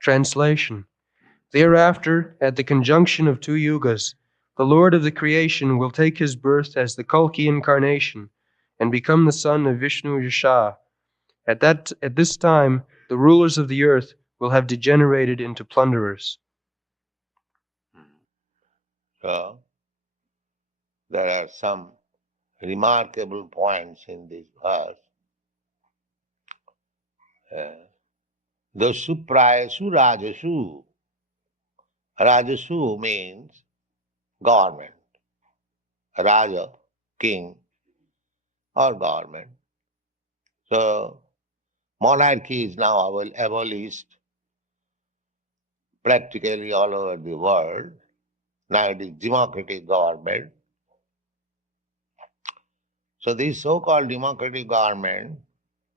Translation. Thereafter, at the conjunction of two yugas, the Lord of the creation will take his birth as the Kalki incarnation and become the son of Vishnu Yasha. At this time, the rulers of the earth will have degenerated into plunderers. So, there are some remarkable points in this verse. Dasu prayasu rajasu. Rajasu means government. Raja, king, or government. So, monarchy is now abolished practically all over the world. Now it is democratic government. So this so-called democratic government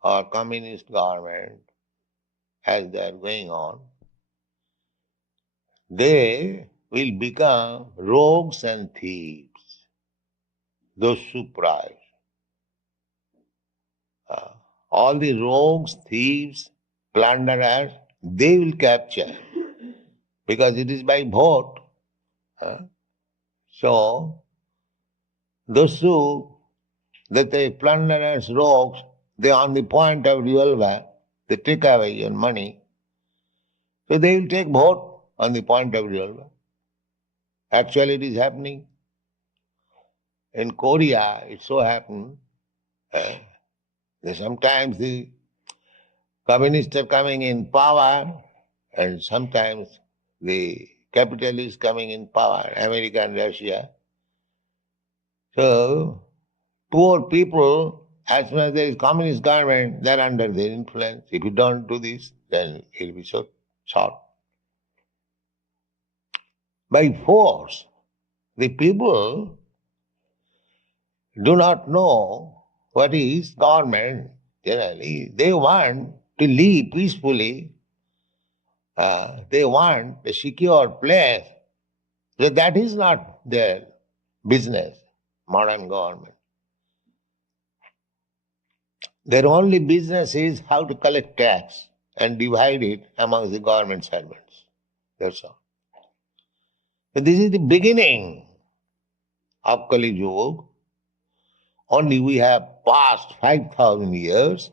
or communist government, as they are going on, they will become rogues and thieves. Those supras. All the rogues, thieves, plunderers, they will capture because it is by vote. So, those who, that the plunderers, rogues, they on the point of revolver, they take away your money. So they will take vote on the point of revolver. Actually it is happening. In Korea, it so happened that sometimes the communists are coming in power and sometimes the capitalists coming in power, America and Russia. So, poor people, as soon as there is communist government, they are under their influence. If you don't do this, then it will be so short. By force, the people do not know what is government generally. They want to live peacefully. They want a secure place. So that is not their business, modern government. Their only business is how to collect tax and divide it among the government servants. That's all. So this is the beginning of Kali Yuga. Only we have passed 5,000 years,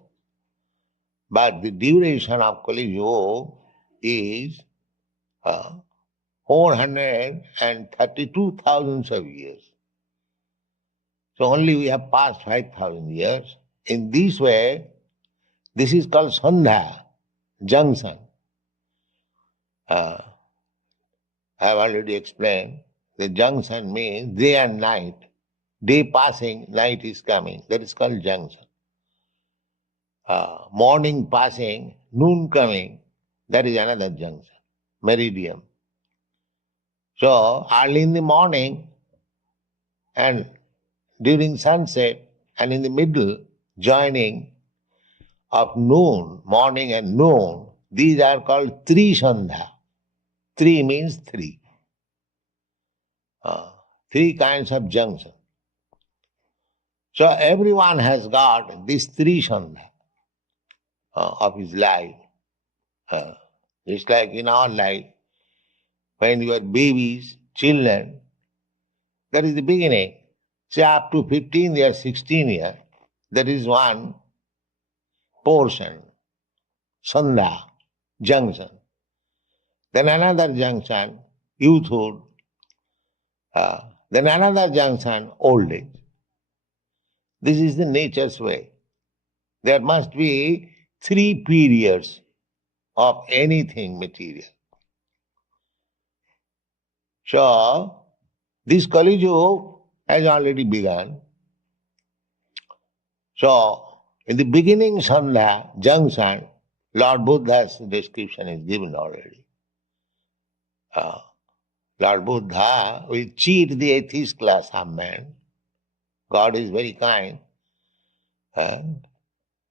but the duration of Kali Yuga is 432,000 of years. So only we have passed 5,000 years. In this way, this is called Sandhya, junction. I have already explained. The junction means day and night. Day passing, night is coming. That is called junction. Morning passing, noon coming. That is another junction, meridian. So early in the morning and during sunset and in the middle, joining of noon, morning and noon, these are called Tri Sandhya. Tri means three. Three kinds of junction. So everyone has got these Tri Sandhya of his life. It's like in our life, when you are babies, children, that is the beginning. Say up to 15 years, 16 years, that is one portion, sandhya, junction. Then another junction, youthhood. Then another junction, old age. This is the nature's way. There must be 3 periods of anything material. So, this Kali Yuga has already begun. So, in the beginning Sandhya, junction, Lord Buddha's description is given already. Lord Buddha will cheat the atheist class of man. God is very kind.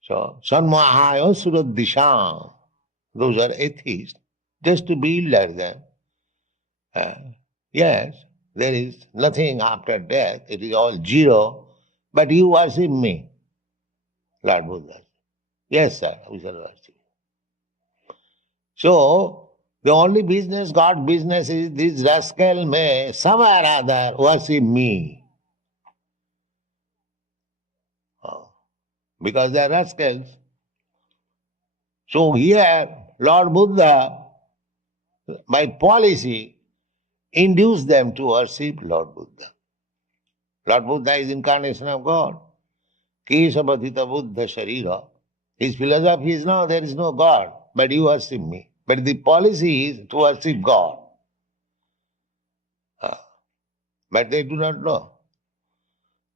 So, Sanmahaya Suradisham, those are atheists, just to be like them. Yes, there is nothing after death, it is all zero. but you worship me. Lord Buddha. Yes, sir, we shall worship. So, the only business, God business is this rascal may somewhere or other worship me. Because they are rascals. So here, Lord Buddha, by policy, induced them to worship Lord Buddha. Lord Buddha is incarnation of God. Kesavadhita Buddha Sharira. His philosophy is no, there is no God, but you worship me. But the policy is to worship God. But they do not know.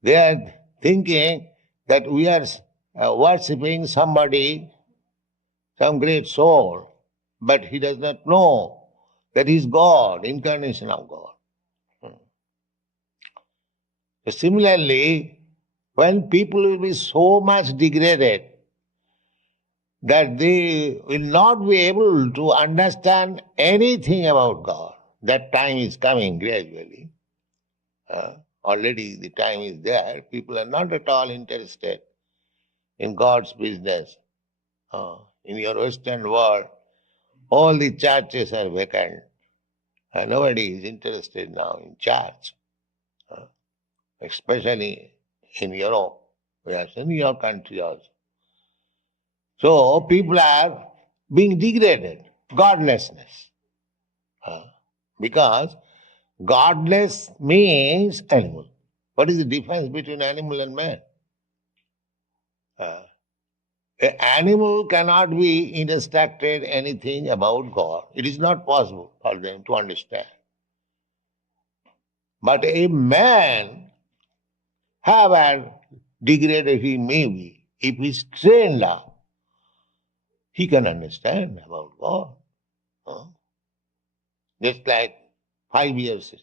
They are thinking that we are worshipping somebody, some great soul, but he does not know that he is God, incarnation of God. So similarly, when people will be so much degraded that they will not be able to understand anything about God, that time is coming gradually. Already the time is there. People are not at all interested in God's business. In your Western world, all the churches are vacant. Nobody is interested now in church, especially in Europe, yes, in your country also. So people are being degraded, godlessness. Because godless means animal. What is the difference between animal and man? An animal cannot be instructed anything about God. It is not possible for them to understand. But a man, however degraded he may be, if he is trained up, he can understand about God. Just like 5 years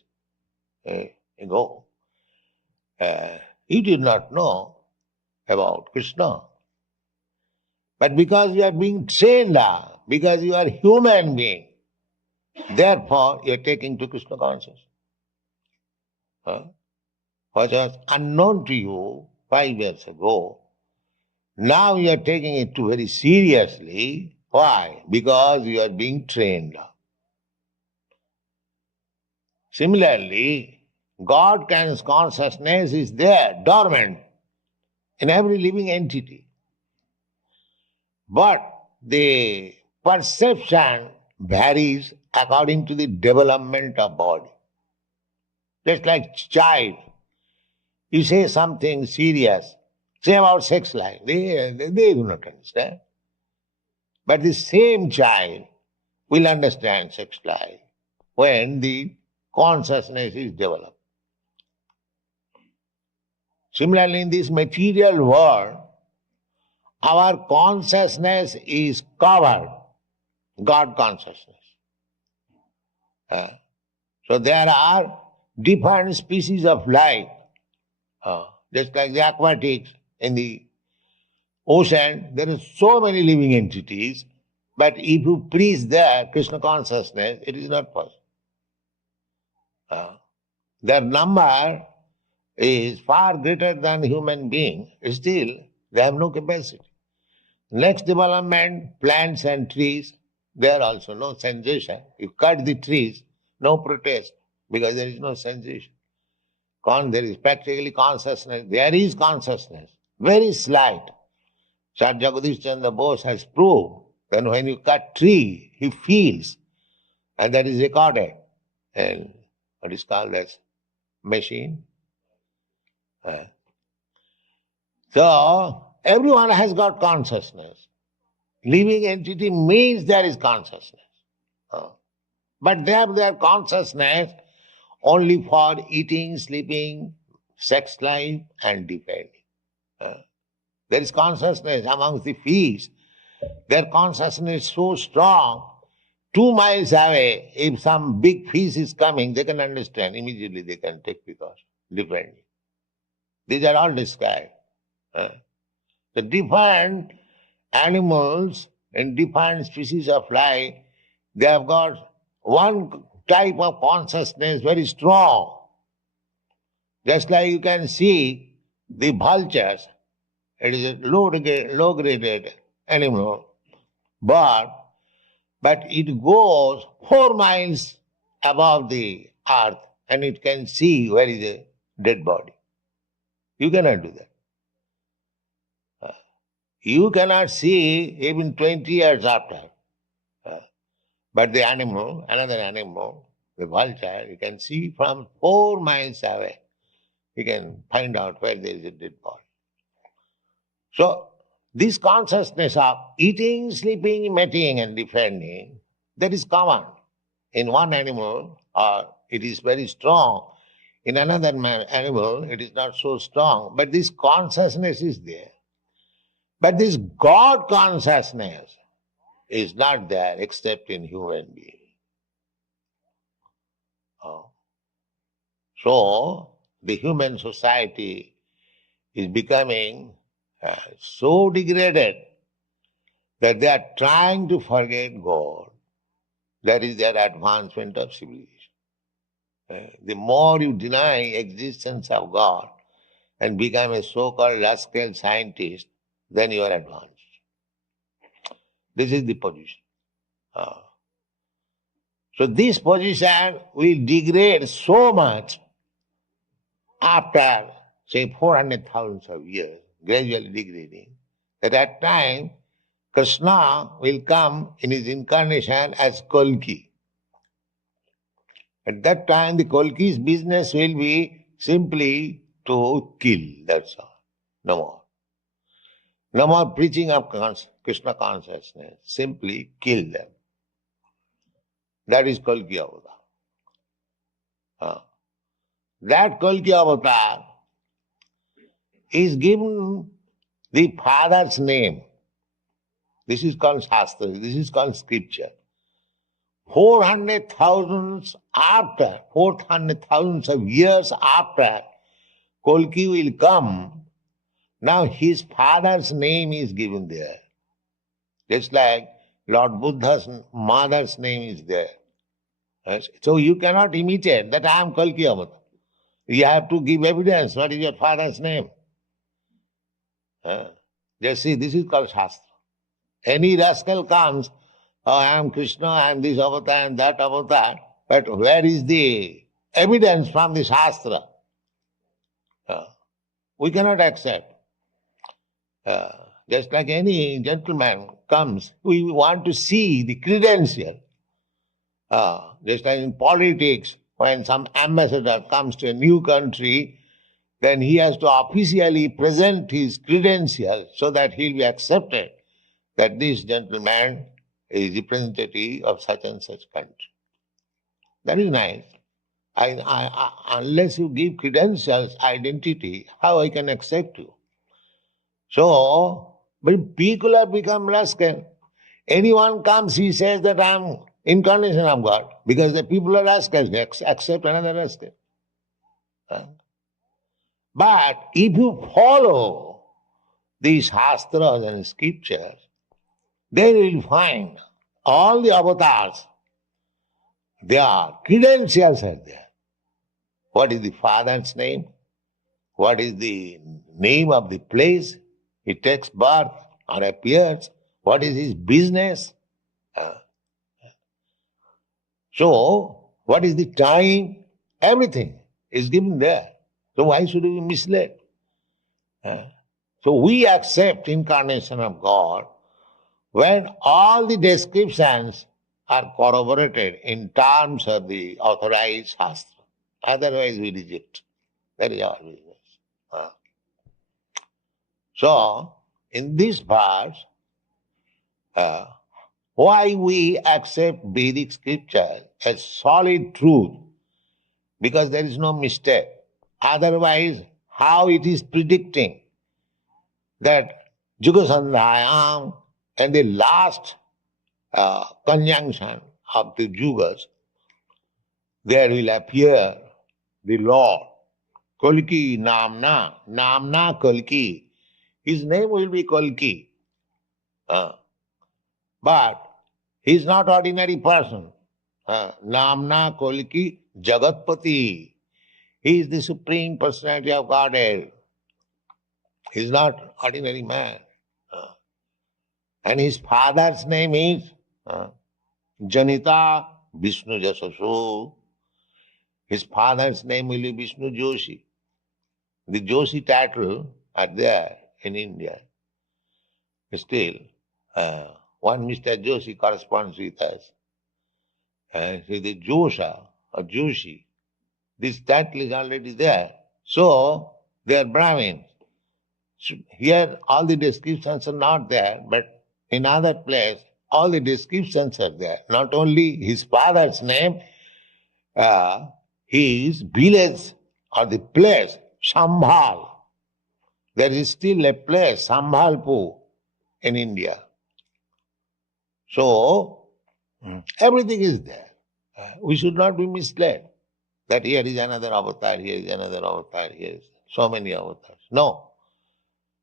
ago, you did not know about Krishna. But because you are being trained up, because you are human being, therefore you are taking to Krishna consciousness. What was unknown to you 5 years ago, now you are taking it too very seriously. Why? Because you are being trained up. Similarly, God consciousness is there, dormant, in every living entity. But the perception varies according to the development of body. Just like child, you say something serious, say about sex life, they do not understand. But the same child will understand sex life when the consciousness is developed. Similarly, in this material world, our consciousness is covered, God consciousness. So there are different species of life, just like the aquatics in the ocean, there are so many living entities, but if you preach there Krishna consciousness, it is not possible. Their number is far greater than human being, still they have no capacity. Next development, plants and trees, there also no sensation. You cut the trees, no protest, because there is no sensation. There is practically consciousness. There is consciousness, very slight. Sir Jagadish Chandra Bose has proved that when you cut tree, he feels, and that is recorded. And what is called as machine. So everyone has got consciousness. Living entity means there is consciousness. But they have their consciousness only for eating, sleeping, sex life, and defending. There is consciousness amongst the fish. Their consciousness is so strong, 2 miles away, if some big fish is coming, they can understand. Immediately they can take precaution, defend. These are all described. The different animals and different species of life, they have got one type of consciousness very strong. Just like you can see the vultures, it is a low-graded animal, bird, but it goes 4 miles above the earth and it can see where is a dead body. You cannot do that. You cannot see even 20 years after. But the animal, another animal, the vulture, you can see from 4 miles away. You can find out where there is a dead body. So, this consciousness of eating, sleeping, mating and defending, that is common. In one animal, it is very strong. In another animal, it is not so strong. But this consciousness is there. But this God consciousness is not there except in human being. So, the human society is becoming so degraded that they are trying to forget God. That is their advancement of civilization. The more you deny existence of God and become a so-called rascal scientist, then you are advanced. This is the position. So this position will degrade so much after, say, 400,000 of years, gradually degrading, that at time Krishna will come in his incarnation as Kolki. At that time, the Kolki's business will be simply to kill, that's all. No more. No more preaching of Krishna consciousness, simply kill them. That is Kolki avatar. That Kolki avatar is given the Father's name. This is called Shastra, this is called scripture. 400,000 of years after Kolki will come, now his father's name is given there. Just like Lord Buddha's mother's name is there. Yes? So you cannot imitate that I am Kolki avatar. You have to give evidence. What is your father's name? Just see, this is called Shastra. Any rascal comes, oh, I am Krishna, I am this avatar and that avatar, but where is the evidence from the Shastra? We cannot accept. Just like any gentleman comes, we want to see the credential. Just like in politics, when some ambassador comes to a new country, then he has to officially present his credentials so that he will be accepted that this gentleman is representative of such and such country. That is nice. Unless you give credentials, identity, how I can accept you? So, but people have become rascal. Anyone comes, he says that I am incarnation of God, because the people are rascals, they accept another rascal. But if you follow these shastras and scriptures, then you will find all the avatars, their credentials are there. What is the father's name? What is the name of the place he takes birth or appears? What is his business? So, what is the time? Everything is given there. So why should we be misled? So we accept incarnation of God when all the descriptions are corroborated in terms of the authorized shastra. Otherwise we reject. That is our business. So, in this verse, why we accept Vedic scripture as solid truth? Because there is no mistake. Otherwise, how it is predicting that Juga Sandhayam and the last conjunction of the Yugas, there will appear the Lord. Kolki Namna, Namna Kolki. His name will be Kolki. But he is not ordinary person. Namna Kolki Jagatpati. He is the Supreme Personality of Godhead. He's not ordinary man. And his father's name is Janita Vishnu Jasasu. His father's name will be Vishnu Joshi. The Joshi title are there in India. Still, one Mr. Joshi corresponds with us. So the Josha or Joshi, this title is already there. So they are Brahmins. So here all the descriptions are not there, but in other place all the descriptions are there. Not only his father's name, his village or the place, Sambhal. There is still a place, Sambhalpur, in India. So, everything is there. We should not be misled that here is another avatar, here is another avatar, here is so many avatars. No.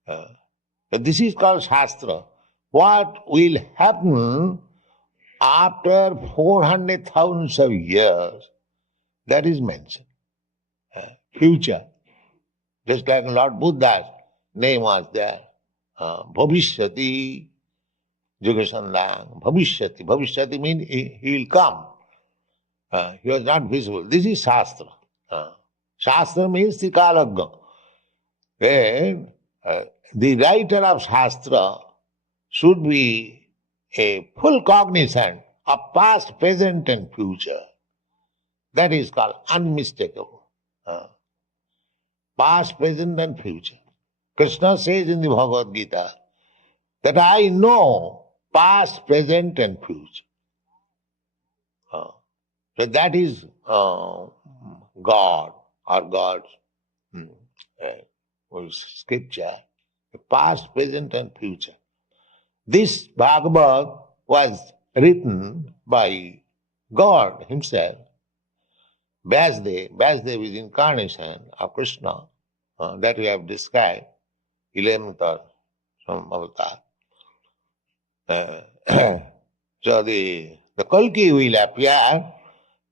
But this is called Shastra. What will happen after 400,000 of years, that is mentioned. Future. Just like Lord Buddha's name was there. Bhavishyati, Jugasandang. Bhavishyati. Bhavishyati means he will come. He was not visible. This is Shastra. Shastra means the Kalagga. And the writer of Shastra should be a full cognizant of past, present and future. That is called unmistakable. Past, present and future. Krishna says in the Bhagavad Gita that I know past, present and future. So that is God or God's scripture, past, present and future. This Bhagavad was written by God himself. Vyasdev is incarnation of Krishna that we have described, 11th or some avatar. So the Kalki will appear.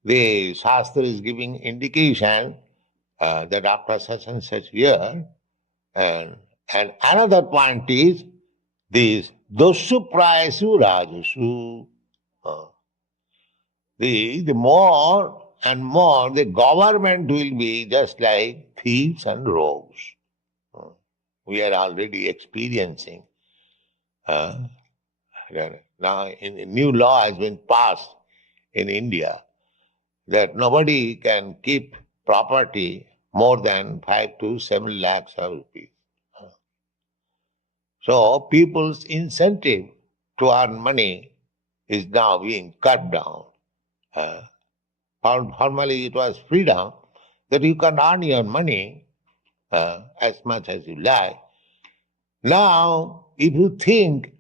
The Shastra is giving indication that after such and such year, and another point is this Doshu Prayasu Rajasu. The more and more the government will be just like thieves and rogues. We are already experiencing. Now, a new law has been passed in India that nobody can keep property more than 5 to 7 lakhs of rupees. So people's incentive to earn money is now being cut down. Formerly it was freedom, that you can earn your money as much as you like. Now, if you think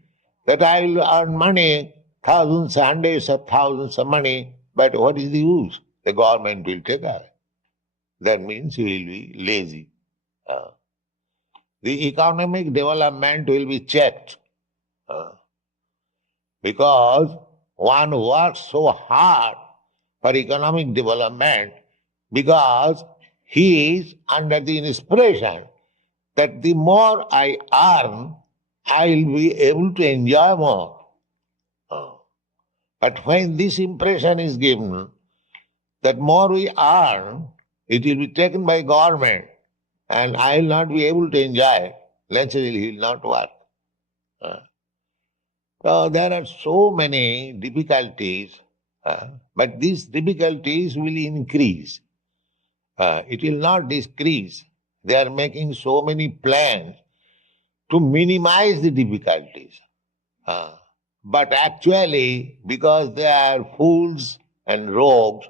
that I will earn money, thousands, hundreds of thousands of money, but what is the use? The government will take away. That means you will be lazy. The economic development will be checked. Because one works so hard for economic development because he is under the inspiration that the more I earn, I will be able to enjoy more. But when this impression is given that more we earn, it will be taken by government and I will not be able to enjoy, naturally he will not work. So there are so many difficulties, but these difficulties will increase. It will not decrease. They are making so many plans to minimize the difficulties. But actually, because they are fools and rogues,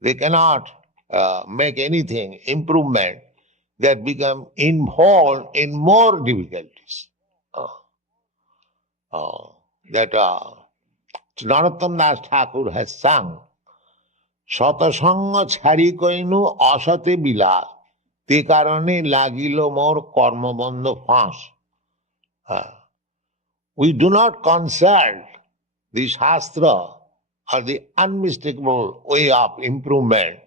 they cannot make anything, improvement, that become involved in more difficulties. That Narottam Das Thakur has sung, Satasanga chhari koinu asate bilas, te karane lagilo mor karmabandha phas. We do not consult the Shastra or the unmistakable way of improvement.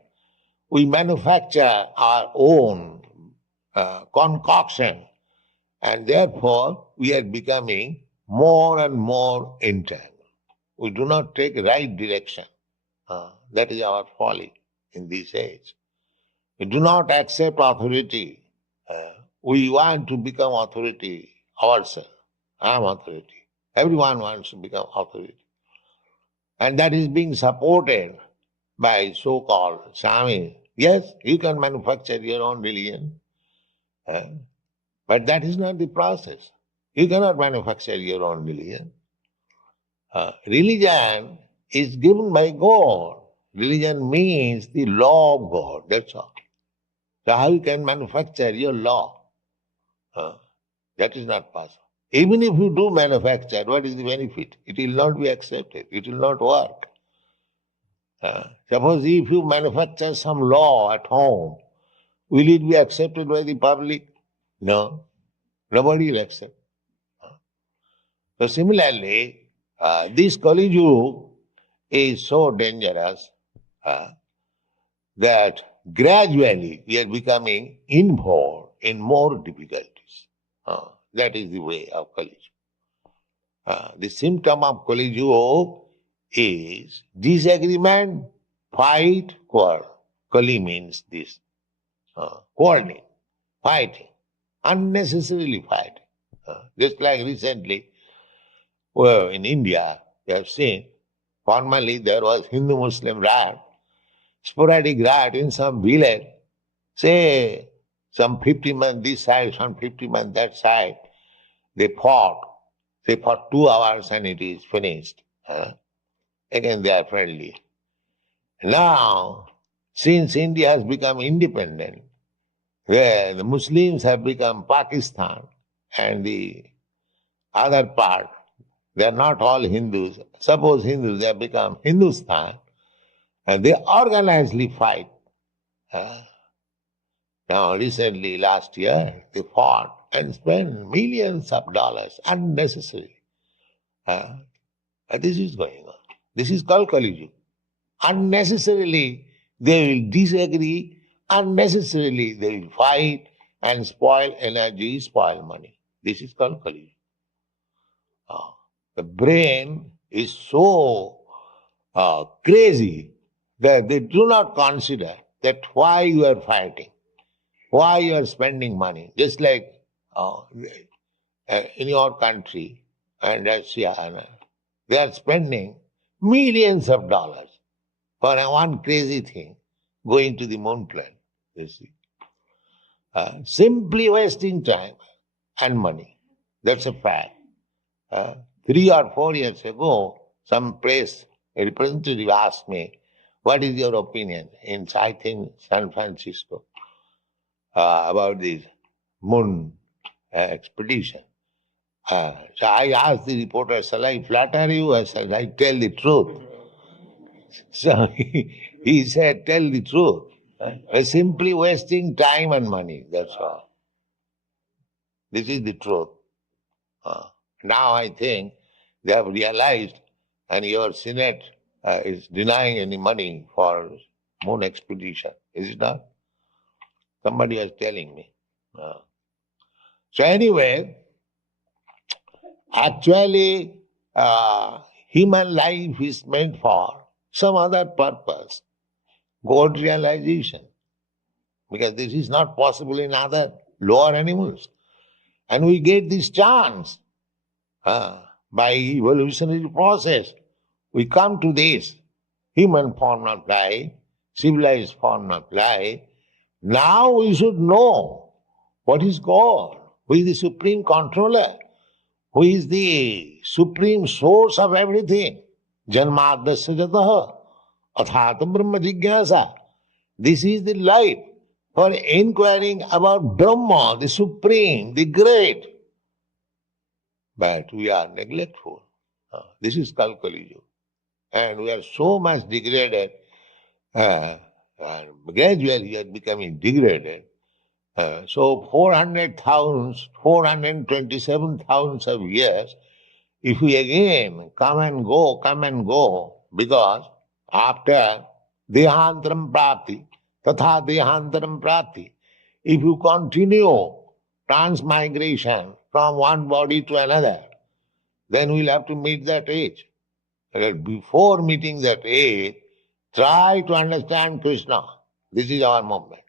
We manufacture our own concoction And therefore, we are becoming more and more entangled. We do not take right direction. That is our folly in this age. We do not accept authority. We want to become authority ourselves. I am authority. Everyone wants to become authority. And that is being supported by so-called Swami. Yes, you can manufacture your own religion, but that is not the process. You cannot manufacture your own religion. Religion is given by God. Religion means the law of God, that's all. So how you can manufacture your law? That is not possible. Even if you do manufacture, what is the benefit? It will not be accepted. It will not work. Suppose if you manufacture some law at home, will it be accepted by the public? No. Nobody will accept. So similarly, this Kali Yuga is so dangerous that gradually we are becoming involved in more difficulties. That is the way of Kali Yuga. The symptom of Kali Yuga is disagreement, fight, quarrel. Kali means this. Quarreling, fighting, unnecessarily fighting. Just like recently, well, in India, you have seen, formerly there was Hindu-Muslim riot, sporadic riot in some village, say some 50 men this side, some 50 men that side. They fought, say for 2 hours and it is finished. Again they are friendly. Now, since India has become independent, where the Muslims have become Pakistan and the other part, they are not all Hindus. Suppose Hindus, they have become Hindustan, and they organizedly fight. Now, recently, last year, they fought and spent millions of dollars unnecessarily. This is going on. This is called Kali Yuga. Unnecessarily, they will disagree. Unnecessarily, they will fight and spoil energy, spoil money. This is called Kali Yuga. The brain is so crazy that they do not consider that why you are fighting, why you are spending money. Just like in your country and Russia, they are spending millions of dollars for one crazy thing, going to the moon planet, you see. Simply wasting time and money. That's a fact. 3 or 4 years ago, some press representative asked me, what is your opinion in, I think, San Francisco about this moon expedition? So I asked the reporter, shall I flatter you or shall I tell the truth? So he said, tell the truth. We're simply wasting time and money, that's all. This is the truth. Now I think they have realized, and your Senate is denying any money for moon expedition. Is it not? Somebody was telling me. So anyway, actually human life is meant for some other purpose, God realization. Because this is not possible in other lower animals. And we get this chance by evolutionary process. We come to this human form of life, civilized form of life. Now we should know what is God, who is the supreme controller, who is the supreme source of everything. Janmadasya jataha athata brahma jigyasa. This is the life for inquiring about Brahma, the supreme, the great. But we are neglectful. This is called Kali Yuga. And we are so much degraded, and gradually we are becoming degraded. So 427,000 of years, if we again come and go, because after Dehantaram Prati, Tatha Dehantaram Prati, if you continue transmigration from one body to another, then we'll have to meet that age. But before meeting that age, try to understand Krishna. This is our movement.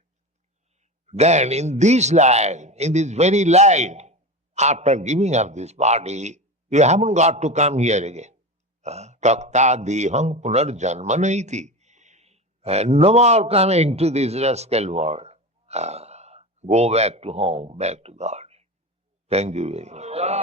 Then in this life, in this very life, after giving up this body, you haven't got to come here again. Takta dehang punarjanmana iti. No more coming to this rascal world. Go back to home, back to God. Thank you very much.